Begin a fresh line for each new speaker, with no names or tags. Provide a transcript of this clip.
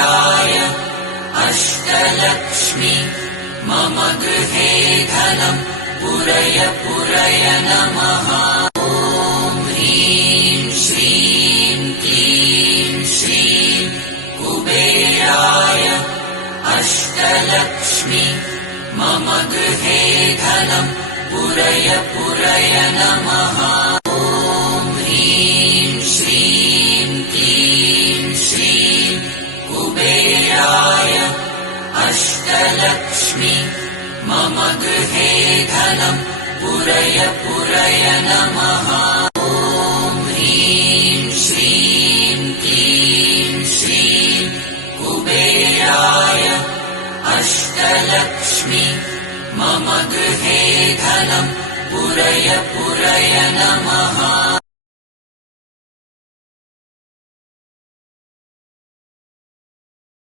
य अष्टलक्ष्मि। मम गृहे धनम् पुरय पुरय नमः। ॐ ह्रीं श्रीं क्लीं श्रीं कुबेराय अस्तलक्ष्मि मम गृहे धनम् पुरय पुरय नमः। अष्टलक्ष्मि मम गृहे धनम् पुरय पुरय नमः। ॐ ह्रीं श्रीं क्लीं श्रीं कुबेराय अष्टलक्ष्मि। मम गृहे धनम् पुरय पुरय नमः